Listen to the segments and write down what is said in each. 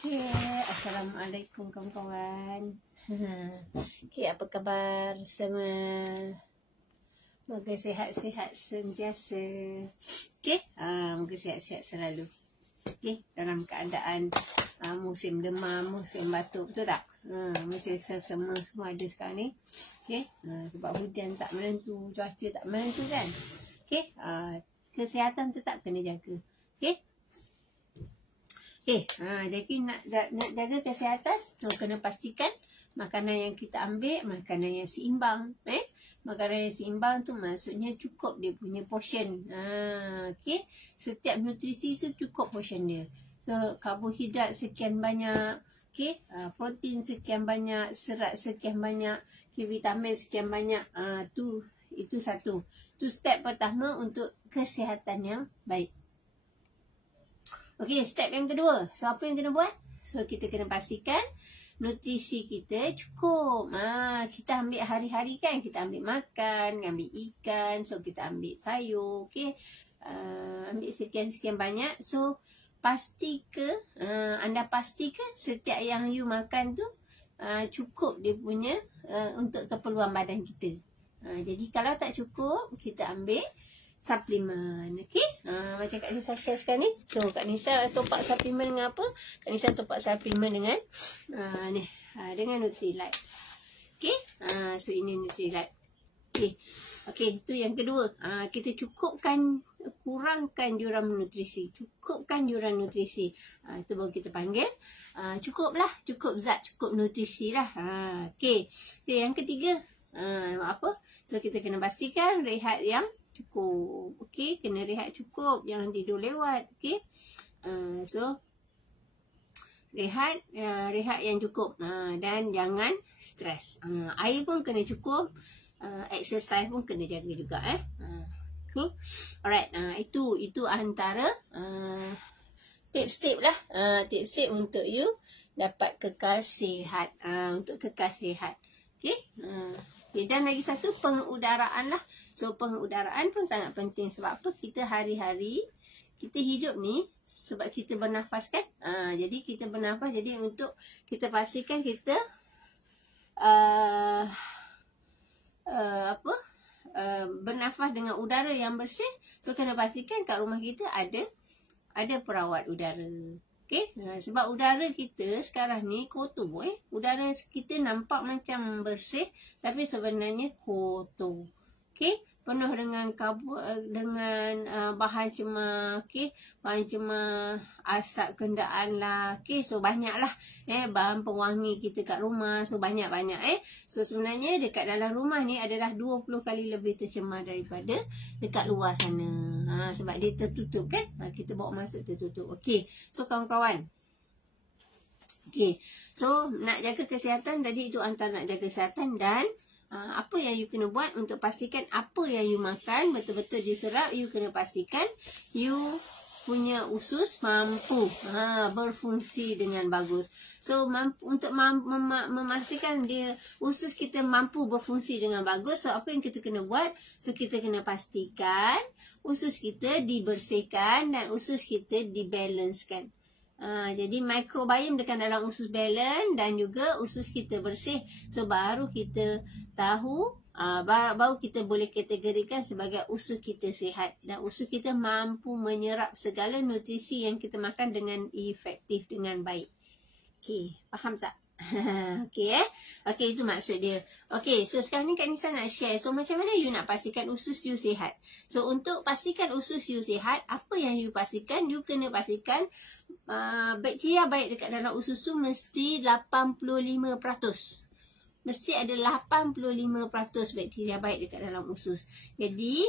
Okay, Assalamualaikum kawan-kawan. Okay, apa khabar semua? Moga sihat-sihat sentiasa. Okay, moga sihat-sihat selalu. Okay, dalam keadaan musim demam, musim batuk, betul tak? Musim semua ada sekarang ni. Okay, sebab hujan tak menentu, cuaca tak menentu kan? Okay, kesihatan tetap kena jaga. Okay. Jadi nak jaga kesihatan, so kena pastikan makanan yang kita ambil, makanan yang seimbang. Makanan yang seimbang tu maksudnya cukup dia punya portion. Okay, setiap nutrisi tu cukup portion dia. So karbohidrat sekian banyak, okay, protein sekian banyak, serat sekian banyak, okay, vitamin sekian banyak. Itu satu. Tu step pertama untuk kesihatan yang baik. Okey, step yang kedua. So, apa yang kena buat? So, kita kena pastikan nutrisi kita cukup. Kita ambil hari-hari kan. Kita ambil makan, ambil ikan. So, kita ambil sayur. Okey. Ambil sekian-sekian banyak. So, anda pastikan setiap yang you makan tu cukup dia punya untuk keperluan badan kita. Jadi, kalau tak cukup, kita ambil suplemen. Okay, macam Kak Nisa share sekarang ni. So Kak Nisa top up suplemen dengan apa? Kak Nisa top up suplemen dengan dengan Nutrilite. Okay, so ini Nutrilite. Okay, itu yang kedua. Kita kurangkan juran nutrisi. Cukupkan juran nutrisi. Itu baru kita panggil cukuplah, cukup zat, cukup nutrisi lah. Okay, yang ketiga apa? So kita kena pastikan rehat yang cukup. Okey, kena rehat cukup, jangan tidur lewat. Okey. So rehat yang cukup, dan jangan stres. Air pun kena cukup, exercise pun kena jaga juga cool. Alright, itu antara tips-tips lah. Tips-tips untuk you dapat kekal sihat, untuk kekal sihat. Okey. Dan lagi satu, pengudaraan lah. So pengudaraan pun sangat penting. Sebab apa? Kita hari-hari kita hidup ni sebab kita bernafas kan. Jadi kita bernafas. Jadi untuk kita pastikan kita bernafas dengan udara yang bersih. So kena pastikan kat rumah kita ada perawat udara. Okay? Sebab udara kita sekarang ni kotor. Udara kita nampak macam bersih, tapi sebenarnya kotor. Okay? Penuh dengan bahan cemar. Okay? Bahan cemar, asap kenderaan lah. Okay? So banyak lah bahan pewangi kita kat rumah. So banyak-banyak. So sebenarnya dekat dalam rumah ni adalah 20 kali lebih tercemar daripada dekat luar sana. Sebab dia tertutup kan. Kita bawa masuk tertutup. Okay. So kawan-kawan. Okay. So nak jaga kesihatan tadi, itu antara nak jaga kesihatan. Dan apa yang you kena buat untuk pastikan apa yang you makan betul-betul diserap. You kena pastikan you punya usus mampu berfungsi dengan bagus. So untuk memastikan dia usus kita mampu berfungsi dengan bagus, so apa yang kita kena buat? So kita kena pastikan usus kita dibersihkan dan usus kita dibalancekan. Jadi microbiome dekat dalam usus balance dan juga usus kita bersih. So baru kita tahu, baru kita boleh kategorikan sebagai usus kita sihat. Dan usus kita mampu menyerap segala nutrisi yang kita makan dengan efektif, dengan baik. Okay, faham tak? Okay, okay, itu maksud dia. Okay, so sekarang ni Kak Nisa nak share. So macam mana you nak pastikan usus you sihat? So untuk pastikan usus you sihat, apa yang you pastikan? You kena pastikan bakteria baik dekat dalam usus tu mesti 85%. Mesti ada 85% bakteria baik dekat dalam usus. Jadi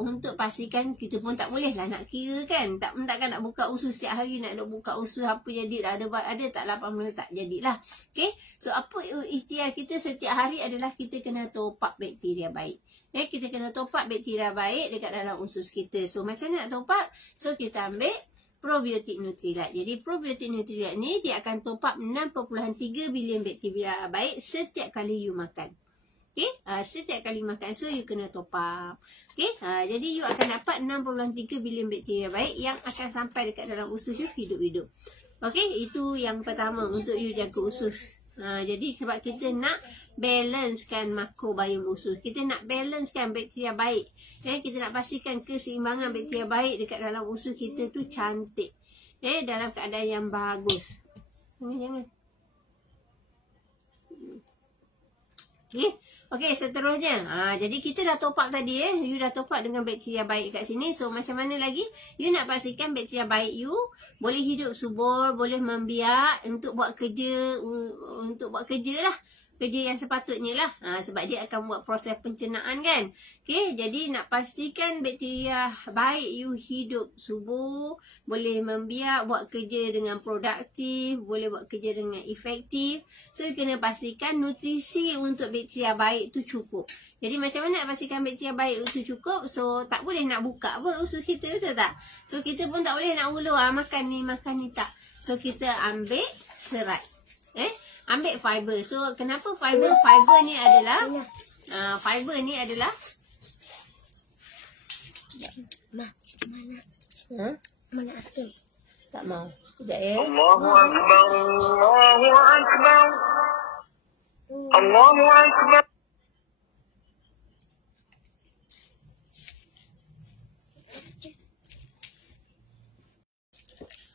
untuk pastikan, kita pun tak boleh lah nak kira kan. Takkan nak buka usus setiap hari, nak buka usus apa jadi ada tak 80, tak jadilah. Okay. So apa ikhtiar kita setiap hari adalah kita kena top up bakteria baik. Kita kena top up bakteria baik dekat dalam usus kita. So macam mana nak top up? So kita ambil probiotik Nutrilite. Jadi probiotik Nutrilite ni dia akan top up 6.3 bilion bakteria baik setiap kali you makan. Okay, setiap kali makan, so you kena top up. Okay, jadi you akan dapat 6.3 bilion bakteria baik yang akan sampai dekat dalam usus you hidup-hidup. Okey, itu yang pertama untuk you jaga usus. Jadi sebab kita nak balancekan makrobiom usus. Kita nak balancekan bakteria baik. Kita nak pastikan keseimbangan bakteria baik dekat dalam usus kita tu cantik. Dalam keadaan yang bagus. Jangan. Okey, seterusnya. Jadi kita dah top up tadi you dah top up dengan bakteria baik kat sini. So macam mana lagi? You nak pastikan bakteria baik you boleh hidup subur, boleh membiak untuk buat kerja lah. Kerja yang sepatutnya lah. Sebab dia akan buat proses pencernaan kan. Okey, jadi nak pastikan bakteria baik you hidup subur, boleh membiak, buat kerja dengan produktif, boleh buat kerja dengan efektif. So, you kena pastikan nutrisi untuk bakteria baik tu cukup. Jadi, macam mana nak pastikan bakteria baik tu cukup? So, tak boleh nak buka pun usus kita, betul tak? So, kita pun tak boleh nak ulur, makan ni tak. So, kita ambil serat. Ambil fiber. So kenapa fiber? Fiber ni adalah Mana asking? Tak mau. Sekejap ya. Allahu Akbar, Allahu Akbar, Allahu Akbar.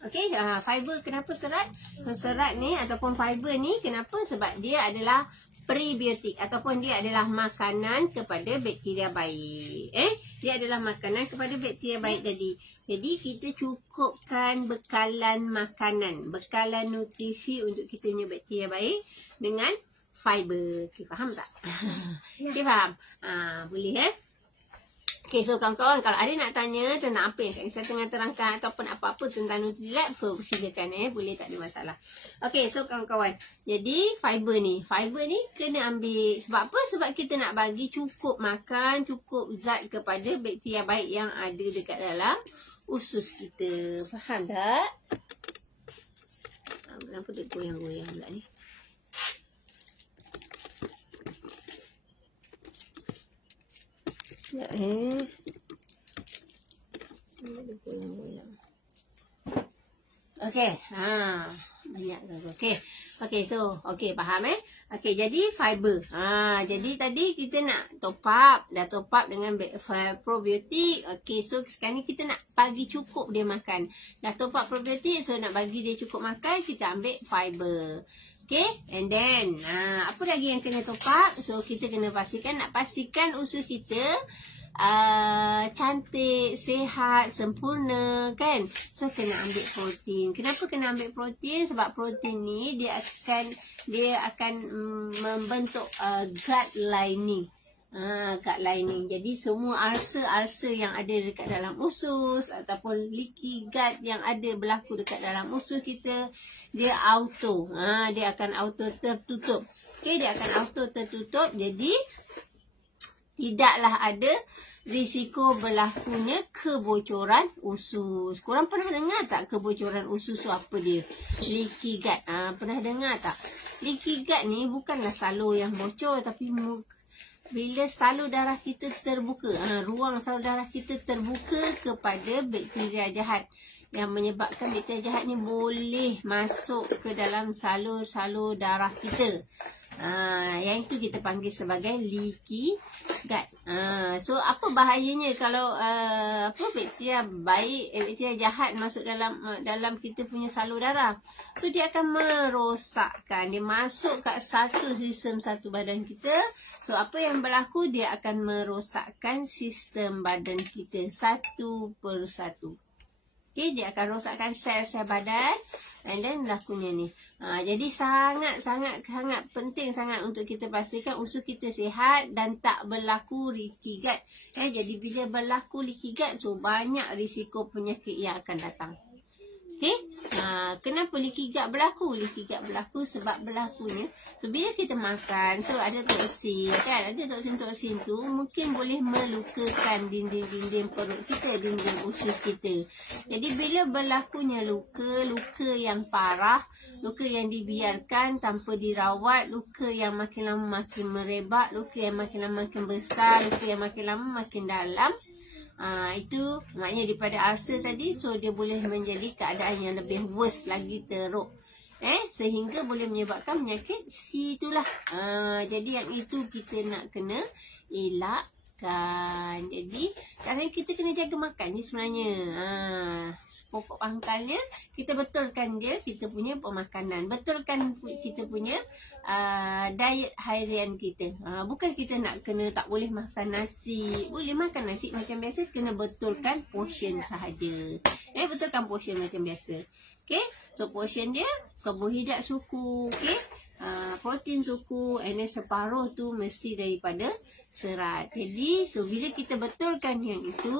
Okey, fiber kenapa serat? Serat ni ataupun fiber ni kenapa? Sebab dia adalah prebiotik ataupun dia adalah makanan kepada bakteria baik. Dia adalah makanan kepada bakteria baik tadi. Jadi kita cukupkan bekalan makanan, bekalan nutrisi untuk kita punya bakteria baik dengan fiber. Okey, faham tak? Okey, faham? Boleh Okay, so kawan-kawan, kalau ada nak tanya tentang apa yang saya tengah terangkan ataupun apa-apa tentang Nutrilab, silakan boleh, tak ada masalah. Okay, so kawan-kawan, jadi fiber ni kena ambil. Sebab apa? Sebab kita nak bagi cukup makan, cukup zat kepada bakteria baik yang ada dekat dalam usus kita. Faham tak? Kenapa dia goyang-goyang pula ni? Ya, Okey, banyak tu. Okey, so faham Okey, jadi fiber. Jadi tadi kita nak top up, dah top up dengan probiotik. Okey, so sekarang ni kita nak bagi cukup dia makan. Dah top up probiotik, so nak bagi dia cukup makan, kita ambil fiber. Okay, and then apa lagi yang kena top up? So kita kena pastikan usus kita cantik, sihat, sempurna kan. So kena ambil protein. Kenapa kena ambil protein? Sebab protein ni dia akan membentuk gut lining. Gut lining. Jadi semua ulcer yang ada dekat dalam usus ataupun leaky gut yang ada berlaku dekat dalam usus kita, dia akan auto tertutup. Okay, dia akan auto tertutup. Jadi tidaklah ada risiko berlakunya kebocoran usus. Korang pernah dengar tak kebocoran usus tu apa dia? Leaky gut. Pernah dengar tak? Leaky gut ni bukanlah salur yang bocor, tapi bila salur darah kita terbuka, ruang salur darah kita terbuka kepada bakteria jahat, yang menyebabkan bakteria jahat ni boleh masuk ke dalam salur-salur darah kita. Yang itu kita panggil sebagai leaky gut. So apa bahayanya kalau bakteria baik, bakteria jahat masuk dalam kita punya salur darah? So dia akan merosakkan, dia masuk kat satu badan kita. So apa yang berlaku? Dia akan merosakkan sistem badan kita satu persatu. Okay, dia akan rosakkan sel-sel badan. And then lakunya ni. Jadi sangat penting sangat untuk kita pastikan usus kita sihat dan tak berlaku leaky gut. Jadi bila berlaku leaky gut, so banyak risiko penyakit yang akan datang. Okay? Kenapa leaky gut berlaku? Leaky gut berlaku sebab berlakunya, so bila kita makan, so ada toksin kan, ada toksin tu mungkin boleh melukakan dinding perut kita, dinding usus kita. Jadi bila berlakunya luka yang parah, luka yang dibiarkan tanpa dirawat, luka yang makin lama makin merebak, luka yang makin lama makin besar, luka yang makin lama makin dalam, Itu maknanya daripada ulcer tadi, so dia boleh menjadi keadaan yang lebih worse lagi teruk. Sehingga boleh menyebabkan penyakit C itulah. Jadi yang itu kita nak kena elakkan. Jadi sekarang kita kena jaga makan ni sebenarnya. Pokok pangkalnya kita betulkan dia, kita punya pemakanan. Betulkan kita punya diet harian kita. Bukan kita nak kena tak boleh makan nasi. Boleh makan nasi macam biasa, kena betulkan portion sahaja. Betulkan portion macam biasa. Okay, so portion dia karbohidrat suku, okay, protein suku, and then separuh tu mesti daripada serat. Jadi so bila kita betulkan yang itu,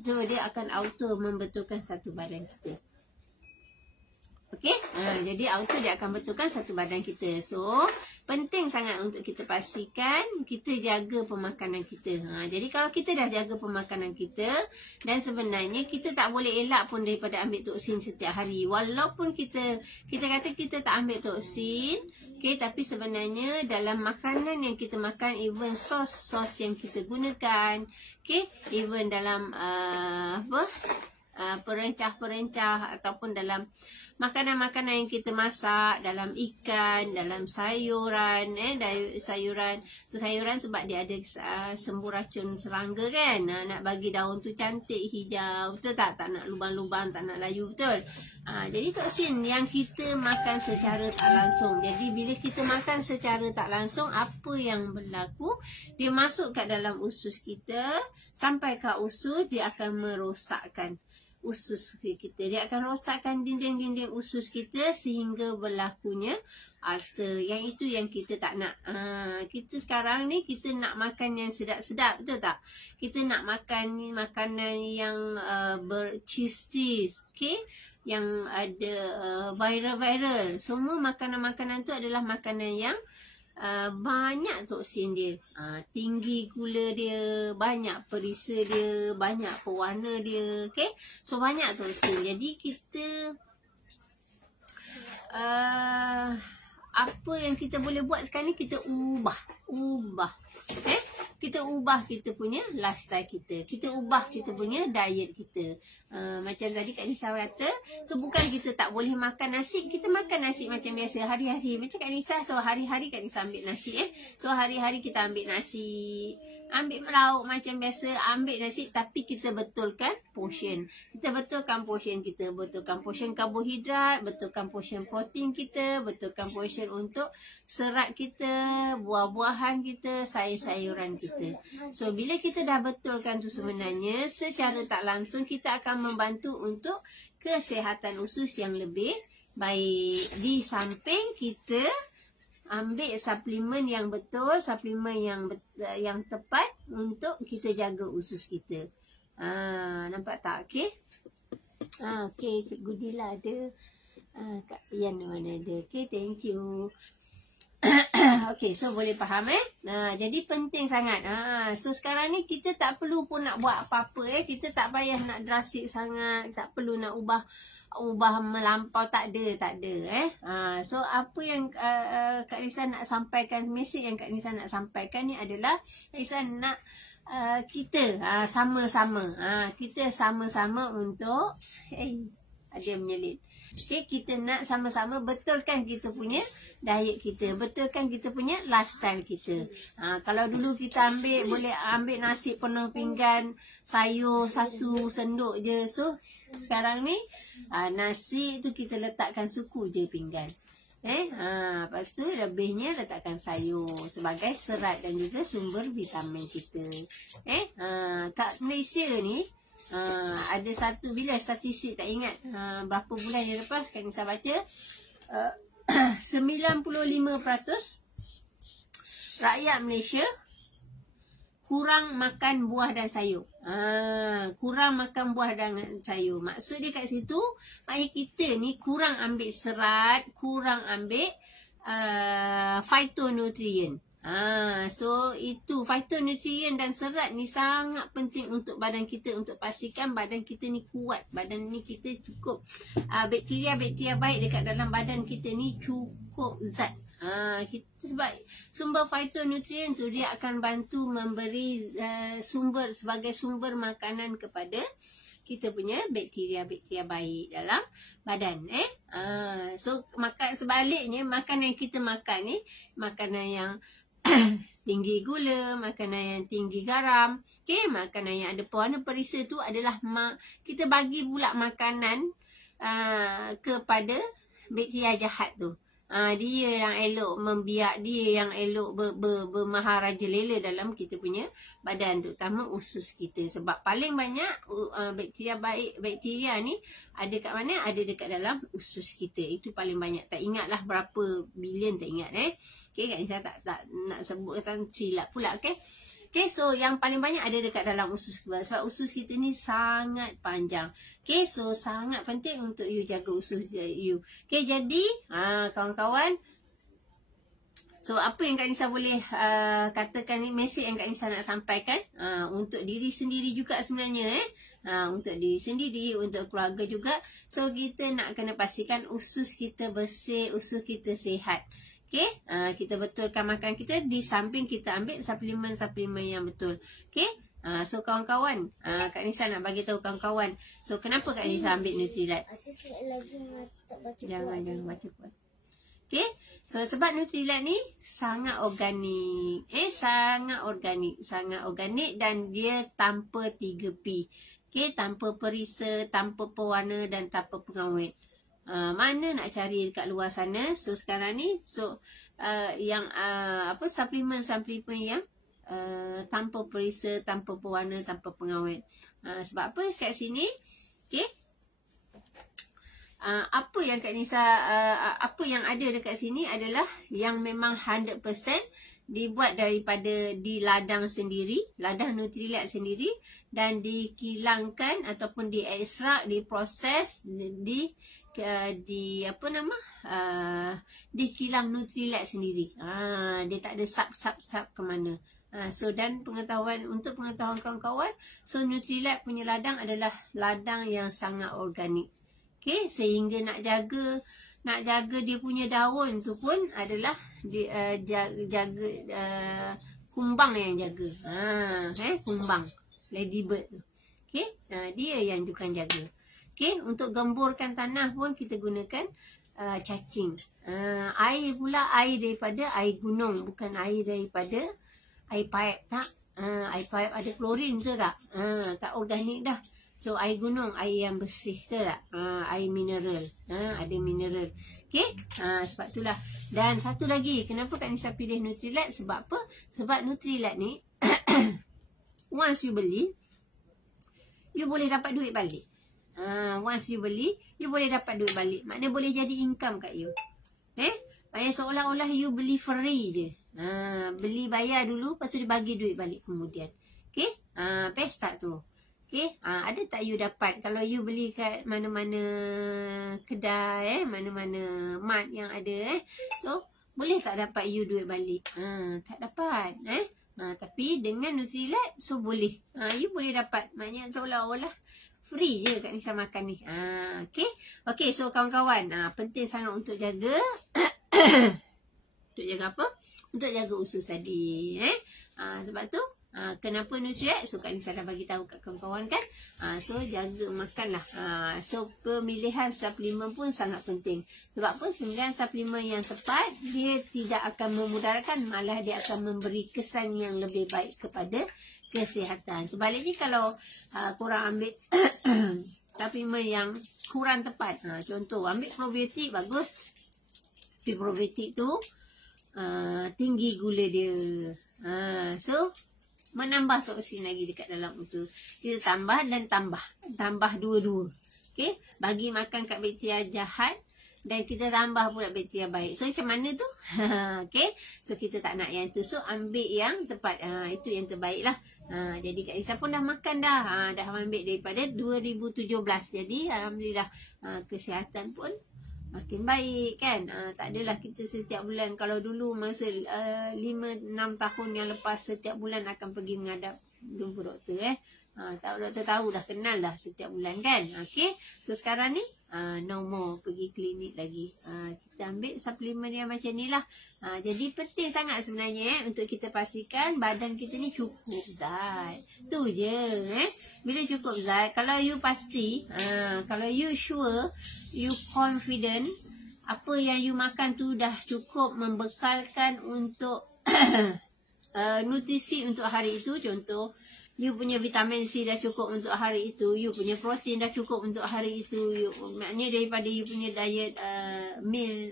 so dia akan auto membetulkan satu badan kita. Okey, jadi auto dia akan betulkan satu badan kita. So penting sangat untuk kita pastikan kita jaga pemakanan kita. Jadi kalau kita dah jaga pemakanan kita, dan sebenarnya kita tak boleh elak pun daripada ambil toksin setiap hari. Walaupun kita kata kita tak ambil toksin, okay, tapi sebenarnya dalam makanan yang kita makan, even sos yang kita gunakan, okay, even dalam perencah-perencah ataupun dalam makanan-makanan yang kita masak, dalam ikan, dalam sayuran, sayuran. So sayuran sebab dia ada sembur racun serangga kan. Nak bagi daun tu cantik hijau, betul tak? Tak nak lubang-lubang, tak nak layu, betul. Jadi toksin yang kita makan secara tak langsung. Jadi bila kita makan secara tak langsung, apa yang berlaku? Dia masuk kat dalam usus kita, sampai kat usus dia akan merosakkan usus kita. Dia akan rosakkan dinding-dinding usus kita sehingga berlakunya ulcer. Yang itu yang kita tak nak. Kita sekarang ni kita nak makan yang sedap-sedap, betul tak? Kita nak makan makanan yang bercheese, okay? Yang ada viral. Semua makanan-makanan tu adalah makanan yang banyak toksin dia, tinggi gula dia, banyak perisa dia, banyak pewarna dia, okay? So banyak toksin. Jadi kita apa yang kita boleh buat sekarang ni, kita ubah. Kita ubah kita punya lifestyle kita. Kita ubah kita punya diet kita. Macam tadi Kak Nisa kata, so bukan kita tak boleh makan nasi, kita makan nasi macam biasa hari-hari. Macam Kak Nisa, so hari-hari Kak Nisa ambil nasi. So hari-hari kita ambil nasi, ambil lauk macam biasa, ambil nasi, tapi kita betulkan portion. Kita betulkan portion kita, betulkan portion karbohidrat, betulkan portion protein kita, betulkan portion untuk serat kita, buah-buahan kita, sayur-sayuran kita. So bila kita dah betulkan tu, sebenarnya secara tak langsung kita akan membantu untuk kesihatan usus yang lebih baik. Di samping kita ambil suplemen yang betul, suplemen yang tepat untuk kita jaga usus kita. Nampak tak? Okey. Okey, Cikgu Dila ada. Kak Yan mana ada. Okey, thank you. Okey, so boleh faham jadi penting sangat. So sekarang ni kita tak perlu pun nak buat apa-apa Kita tak payah nak drastik sangat, tak perlu nak ubah melampau, tak ada. So apa yang Kak Nisa nak sampaikan, mesej yang Kak Nisa nak sampaikan ni adalah Kak Nisa nak kita sama-sama kita sama-sama untuk ada menyelit. Okay, kita nak sama-sama betulkan kita punya diet kita, betulkan kita punya lifestyle kita. Kalau dulu kita boleh ambil nasi penuh pinggan, sayur satu sendok je. So sekarang ni nasi tu kita letakkan suku je pinggan. Lepas tu lebihnya letakkan sayur sebagai serat dan juga sumber vitamin kita. Kat Malaysia ni ada satu, bila statistik tak ingat berapa bulan yang lepas Kak Nisa baca, 95% rakyat Malaysia kurang makan buah dan sayur. Kurang makan buah dan sayur. Maksud dia kat situ, maknanya kita ni kurang ambil serat, kurang ambil phytonutrient. So itu phytonutrient dan serat ni sangat penting untuk badan kita, untuk pastikan badan kita ni kuat, badan ni kita cukup bakteria baik dekat dalam badan kita ni cukup zat. Sebab sumber phytonutrien tu dia akan bantu memberi sebagai sumber makanan kepada kita punya bakteria-bakteria baik dalam badan. So sebaliknya makanan yang kita makan ni makanan yang tinggi gula, makanan yang tinggi garam, makanan yang ada pewarna perisa tu adalah kita bagi pula makanan kepada bakteria jahat tu. Dia yang elok membiak, dia yang elok bermaharaja lela dalam kita punya badan, terutama usus kita. Sebab paling banyak bakteria ni ada kat mana? Ada dekat dalam usus kita. Itu paling banyak. Tak ingatlah berapa bilion, tak ingat Kak Nisa tak nak sebutkan silap pula. So yang paling banyak ada dekat dalam usus kita. Sebab usus kita ni sangat panjang. So sangat penting untuk you jaga usus you. Jadi kawan-kawan, so apa yang Kak Nisa boleh katakan ni, mesej yang Kak Nisa nak sampaikan untuk diri sendiri juga sebenarnya untuk diri sendiri, untuk keluarga juga. So kita nak kena pastikan usus kita bersih, usus kita sihat. Kita betulkan makan kita, di samping kita ambil suplemen-suplemen yang betul. So kawan-kawan, Kak Nisa nak bagi tahu kawan-kawan. So kenapa Kak Nisa ambil Nutrilite? Jangan baca kuat. So sebab Nutrilite ni sangat organik. Sangat organik dan dia tanpa 3P. Tanpa perisa, tanpa pewarna dan tanpa pengawet. Mana nak cari dekat luar sana? So sekarang ni yang suplemen-suplemen yang tanpa perisa, tanpa pewarna, tanpa pengawet. Sebab apa kat sini? Apa yang Kak Nisa apa yang ada dekat sini adalah yang memang 100% dibuat daripada di ladang sendiri, ladang Nutrilite sendiri, dan dikilangkan ataupun diekstrak, diproses, dikilang Nutrilite sendiri. Dia tak ada sap ke mana. So dan untuk pengetahuan kawan-kawan, so Nutrilite punya ladang adalah ladang yang sangat organik. Sehingga nak jaga dia punya daun tu pun adalah jaga kumbang yang jaga. Kumbang ladybird tu. Dia yang juga jaga. Untuk gemburkan tanah pun kita gunakan cacing. Air pula air daripada air gunung, bukan air daripada air paip, tak. Air paip ada klorin tu tak? Tak organik dah. So air gunung, air yang bersih tu tak? Air mineral. Ada mineral. Sebab itulah. Dan satu lagi, kenapa Kak Nisa pilih Nutrilite? Sebab apa? Sebab Nutrilite ni once you beli, you boleh dapat duit balik. Once you beli, you boleh dapat duit balik. Maknanya boleh jadi income kat you. Maknanya seolah-olah you beli free je. Beli bayar dulu, lepas tu dia bagi duit balik kemudian. Best tak tu? Ada tak you dapat kalau you beli kat mana-mana kedai, mana-mana mart yang ada so boleh tak dapat you duit balik? Tak dapat. Tapi dengan Nutrilite so boleh. You boleh dapat. Maknanya seolah-olah free je Kak Nisa makan ni. Okay, so kawan-kawan, penting sangat untuk jaga untuk jaga apa? Untuk jaga usus tadi. Sebab tu kenapa Nutrilite? So Kak Nisa dah bagi tahu kat kawan-kawan kan. So jaga makanlah. So pemilihan suplemen pun sangat penting. Sebab apa? Pemilihan suplemen yang tepat, dia tidak akan memudaratkan, malah dia akan memberi kesan yang lebih baik kepada kesihatan. Sebaliknya kalau korang ambil suplemen yang kurang tepat, contoh ambil probiotik, bagus. Tapi probiotik tu tinggi gula dia. So menambah toksin lagi dekat dalam usus. Kita tambah dan tambah dua-dua. Bagi makan kat bakteria jahat dan kita tambah pula bakteria baik. So macam mana tu? So kita tak nak yang tu. So ambil yang tepat. Itu yang terbaik lah. Jadi Kak Nisa pun dah makan dah. Dah ambil daripada 2017. Jadi alhamdulillah kesihatan pun makin baik kan. Tak adalah kita setiap bulan. Kalau dulu masa 5-6 tahun yang lepas, setiap bulan akan pergi menghadap jumpa doktor Doktor tahu dah, kenal dah setiap bulan kan. Okey. So sekarang ni no more pergi klinik lagi. Kita ambil suplemen yang macam ni lah. Jadi penting sangat sebenarnya untuk kita pastikan badan kita ni cukup zat. Tu je. Bila cukup zat, kalau you pasti, kalau you sure, you confident, apa yang you makan tu dah cukup membekalkan untuk nutrisi untuk hari itu. Contoh, you punya vitamin C dah cukup untuk hari itu, you punya protein dah cukup untuk hari itu, maknanya daripada you punya diet meal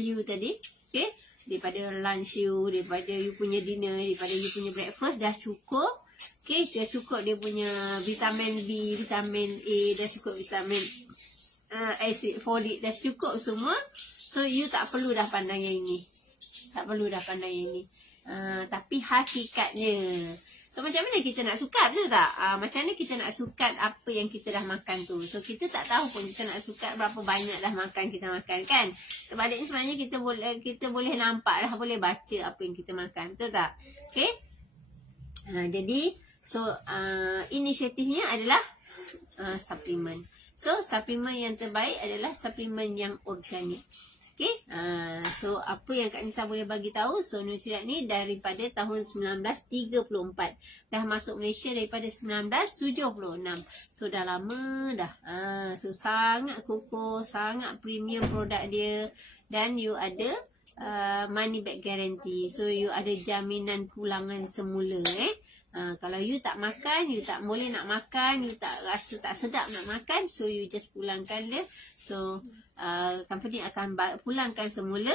you tadi, okay? Daripada lunch you, daripada you punya dinner, daripada you punya breakfast dah cukup, okay? Dah cukup dia punya vitamin B, vitamin A, dah cukup vitamin acid folic, dah cukup semua. So you tak perlu dah pandang yang ini, tak perlu dah pandang yang ini. Tapi hakikatnya, so macam mana kita nak sukat, betul tak? Macam mana kita nak sukat apa yang kita dah makan tu? So kita tak tahu pun kita nak sukat berapa banyak dah makan kita makan kan. Sebaliknya sebenarnya kita boleh nampak lah, boleh baca apa yang kita makan, betul tak? Okay. Jadi so inisiatifnya adalah suplemen. So suplemen yang terbaik adalah suplemen yang organik. Okay, so apa yang Kak Nisa boleh bagi tahu, so Nutrirat ni daripada tahun 1934, dah masuk Malaysia daripada 1976. So dah lama dah. So sangat kukuh, sangat premium produk dia, dan you ada money back guarantee. So you ada jaminan pulangan semula. Kalau you tak makan, you tak boleh nak makan, you tak rasa tak sedap nak makan, so you just pulangkan dia. So company akan pulangkan semula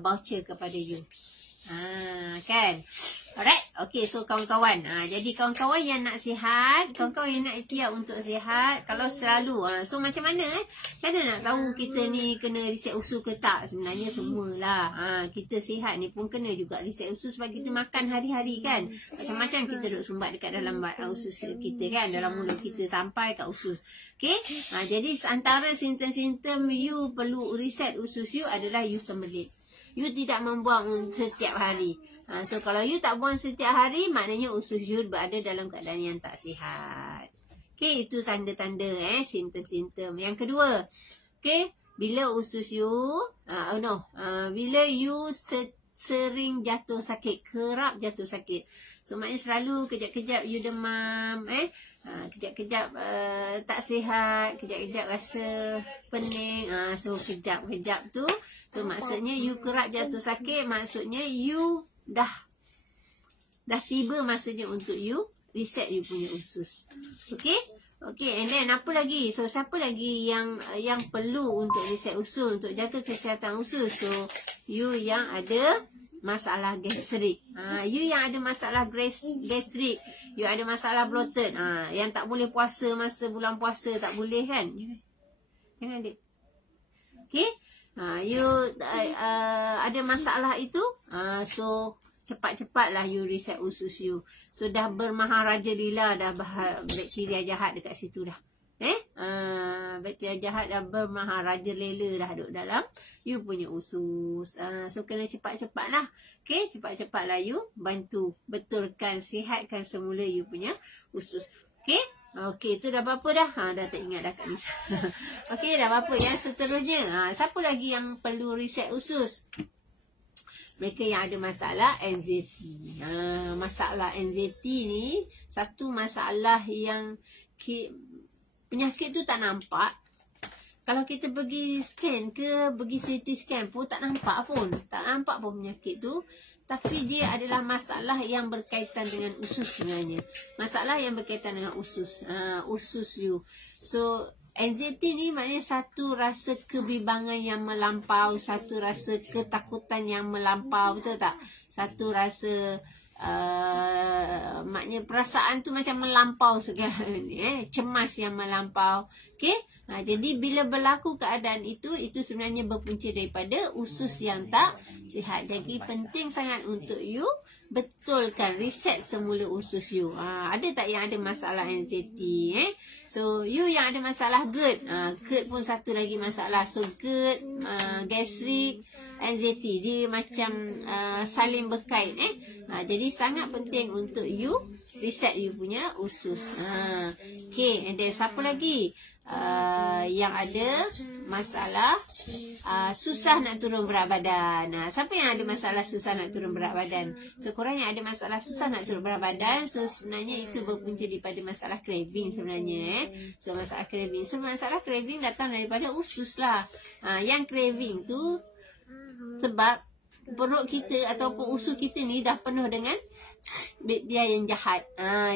voucher kepada you. Kan? Alright. Okay, so kawan-kawan, jadi kawan-kawan yang nak sihat, kawan-kawan yang nak ikhtiar untuk sihat, kalau selalu so macam mana macam mana nak tahu kita ni kena reset usus ke tak? Sebenarnya semualah. Kita sihat ni pun kena juga reset usus sebab kita makan hari-hari kan. Macam-macam kita duduk sumbat dekat dalam usus kita kan, dalam mulut kita sampai kat usus. Okay, jadi antara simptom-simptom you perlu reset usus you adalah you sembelit. You tidak membuang setiap hari. So kalau you tak buang setiap hari, maknanya usus you berada dalam keadaan yang tak sihat. Okay, itu tanda-tanda simptom-simptom. Yang kedua, okay, bila usus you bila you sering jatuh sakit, kerap jatuh sakit. So maknanya selalu kejap-kejap you demam, kejap-kejap tak sihat, kejap-kejap rasa pening. So kejap-kejap tu, so maksudnya you kerap jatuh sakit, maksudnya you dah tiba masanya untuk you reset you punya usus. Okay, and then apa lagi? So siapa lagi yang perlu untuk reset usus, untuk jaga kesihatan usus? So you yang ada masalah gastrik, you yang ada masalah gastrik, you ada masalah bloated, yang tak boleh puasa masa bulan puasa, tak boleh kan? Jangan adik. Okay, you ada masalah itu, so cepat-cepatlah you reset usus you. So dah bermaharaja lila dah bakteria jahat dekat situ dah. Bakteria jahat dah bermaharaja lela dah duduk dalam you punya usus. So kena cepat-cepatlah. Okay, cepat-cepatlah you bantu betulkan, sihatkan semula you punya usus. Okay. Okay, tu dah berapa dah? Dah tak ingat dah Kak Nisa. Okay, dah berapa? Yang seterusnya, siapa lagi yang perlu reset usus? Mereka yang ada masalah anxiety. Masalah anxiety ni satu masalah yang penyakit tu tak nampak. Kalau kita pergi scan ke, pergi CT scan pun tak nampak pun. Tak nampak pun penyakit tu. Tapi dia adalah masalah yang berkaitan dengan usus sebenarnya. Masalah yang berkaitan dengan usus. Usus you. So anxiety ni maknanya satu rasa kebimbangan yang melampau, satu rasa ketakutan yang melampau, betul tak? Satu rasa maknanya perasaan tu macam melampau segala cemas yang melampau. Okay, jadi bila berlaku keadaan itu sebenarnya berpunca daripada usus yang tak sihat. Jadi penting sangat untuk you betulkan, reset semula usus you. Ada tak yang ada masalah anxiety? So you yang ada masalah GERD, GERD pun satu lagi masalah. So GERD, gastric, anxiety, dia macam saling berkait. Jadi sangat penting untuk you reset you punya usus. Okay, and then siapa lagi yang ada masalah susah nak turun berat badan? Siapa yang ada masalah susah nak turun berat badan? Sekurang yang ada masalah susah nak turun berat badan, so sebenarnya itu berpunca daripada masalah craving sebenarnya. So masalah craving, masalah craving datang daripada usus lah. Yang craving tu sebab perut kita ataupun usus kita ni dah penuh dengan dia yang jahat.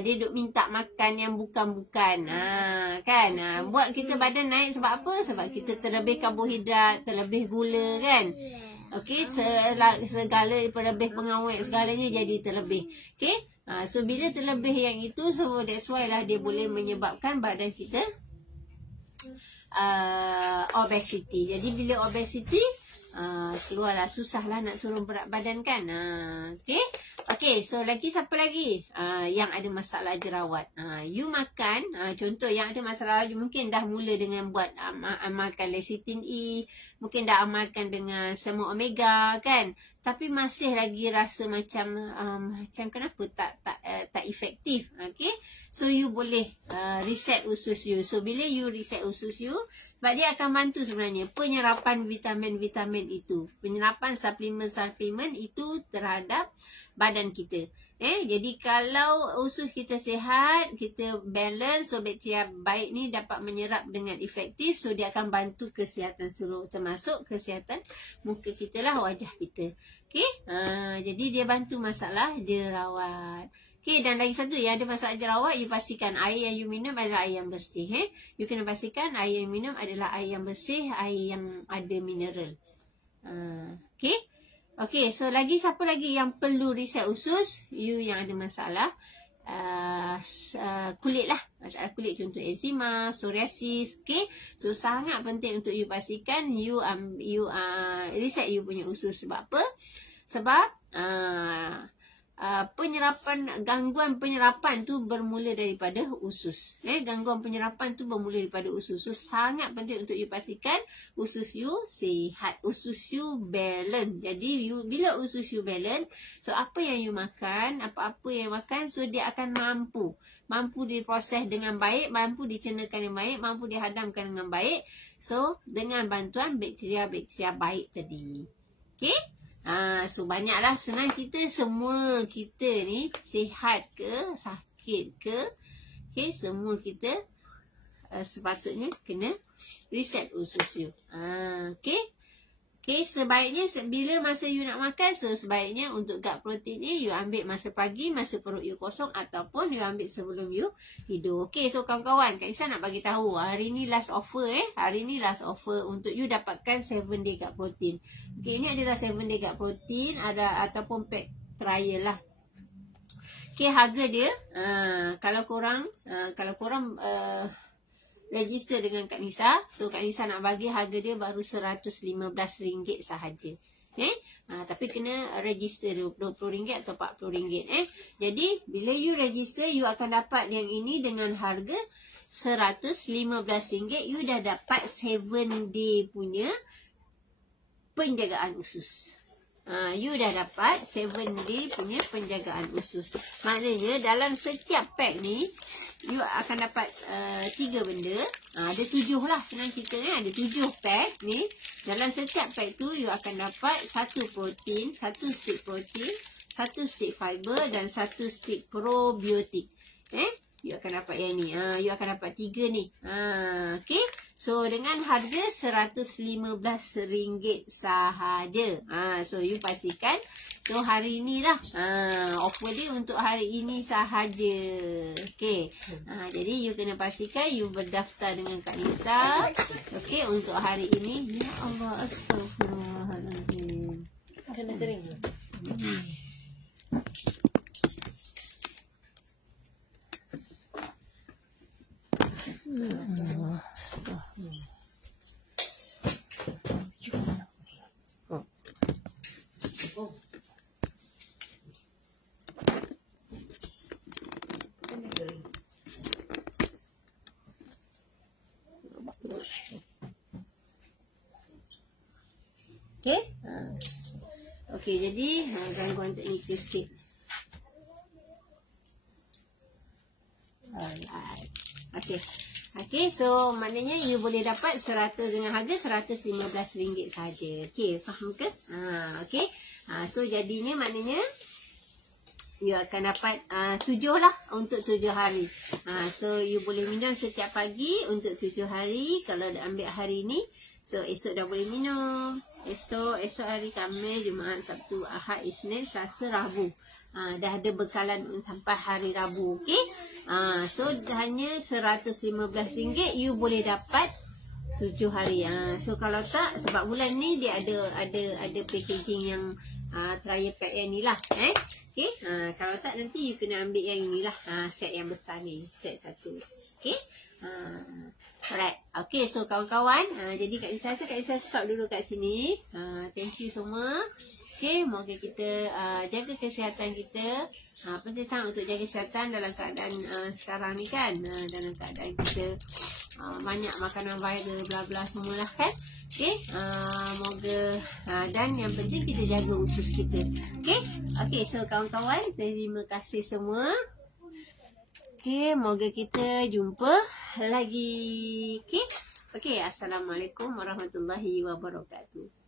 Dia duk minta makan yang bukan-bukan. Kan? Buat kita badan naik sebab apa? Sebab kita terlebih karbohidrat, terlebih gula kan? Okey, segala terlebih pengawet segalanya jadi terlebih. Okey? So bila terlebih yang itu, so that's why lah dia boleh menyebabkan badan kita obesity. Jadi bila obesity, keluarlah susah lah nak turun berat badan kan. Okay, so lagi siapa lagi yang ada masalah jerawat? You makan, contoh yang ada masalah, mungkin dah mula dengan buat amalkan lecithin E, mungkin dah amalkan dengan semua omega kan, tapi masih lagi rasa macam kenapa tak efektif. Okay, so you boleh reset usus you. So bila you reset usus you, sebab dia akan bantu sebenarnya penyerapan vitamin-vitamin itu, penyerapan suplemen-suplemen itu terhadap badan kita. Jadi kalau usus kita sihat, kita balance, so bakteria baik ni dapat menyerap dengan efektif, so dia akan bantu kesihatan seluruh, termasuk kesihatan muka kita lah, wajah kita. Okay, jadi dia bantu masalah jerawat. Okay, dan lagi satu yang ada masalah jerawat, you pastikan air yang you minum adalah air yang bersih. You kena pastikan air yang minum adalah air yang bersih, air yang ada mineral. Okay, so lagi siapa lagi yang perlu reset usus? You yang ada masalah kulit lah, masalah kulit, contoh eczema, psoriasis. Okay, so sangat penting untuk you pastikan you reset you punya usus. Sebab apa? Sebab gangguan penyerapan tu bermula daripada usus. Gangguan penyerapan tu bermula daripada usus. So sangat penting untuk you pastikan usus you sihat, usus you balance. Jadi bila usus you balance, so apa yang you makan, apa-apa yang makan, so dia akan mampu diproses dengan baik, mampu dicernakan dengan baik, mampu dihadamkan dengan baik. So dengan bantuan bakteria-bakteria baik tadi. Okay, so banyaklah, senang semua kita ni sihat ke sakit ke, okay, semua kita sepatutnya kena reset usus you. Okay, sebaiknya bila masa you nak makan, so sebaiknya untuk gut protein ni you ambil masa pagi, masa perut you kosong, ataupun you ambil sebelum you tidur. Okay, so kawan-kawan, Kak Nisa nak bagi tahu hari ni last offer hari ni last offer untuk you dapatkan 7 day gut protein. Okay, ini adalah 7 day gut protein, ada ataupun pack trial lah. Okay, harga dia kalau korang register dengan Kak Nisa, so Kak Nisa nak bagi harga dia baru RM115 sahaja. Tapi kena register RM20 atau RM40. Jadi bila you register, you akan dapat yang ini dengan harga RM115. You dah dapat 7 day punya penjagaan usus. You dah dapat 7 day punya penjagaan usus. Maknanya dalam setiap pack ni you akan dapat 3 benda. Ada 7 lah, senang cerita ni. Ada 7 pack ni. Dalam setiap pack tu you akan dapat 1 protein, 1 stick protein, 1 stick fiber dan 1 stick probiotik. You akan dapat yang ni. You akan dapat 3 ni. Okay, so dengan harga RM115 sahaja. So you pastikan, so hari ni lah offer dia untuk hari ini sahaja. Okay, jadi you kena pastikan you berdaftar dengan Kak Nisa. Okay, untuk hari ini. Ya Allah, astagfirullahaladzim. Kena kering. Okay, jadi gangguan teknikal sikit. Alright. Okey, so maknanya you boleh dapat 100 dengan harga RM115 saja. Okey, faham ke? Okey. So jadinya maknanya you akan dapat 7 lah untuk 7 hari. So you boleh minum setiap pagi untuk 7 hari. Kalau dah ambil hari ni, so esok dah boleh minum. Esok hari Khamis, Jumaat, Sabtu, Ahad, Isnin, Selasa, Rabu. Dah ada bekalan sampai hari Rabu. Okey. So hanya RM115 you boleh dapat 7 hari. So kalau tak, sebab bulan ni dia ada packaging yang trial pack yang ni lah. Okay. Kalau tak nanti you kena ambil yang inilah. Set yang besar ni. Set 1. Okay. Alright. Okay, so kawan-kawan, jadi Kak Nisa stop dulu kat sini. Thank you semua. Okay, moga kita jaga kesihatan kita. Penting sangat untuk jaga kesihatan dalam keadaan sekarang ni kan. Dalam keadaan kita banyak makanan viral bla bla semualah kan. Okay, moga dan yang penting kita jaga usus kita. Okay, so kawan-kawan, terima kasih semua. Okay, moga kita jumpa lagi. Okay, assalamualaikum warahmatullahi wabarakatuh.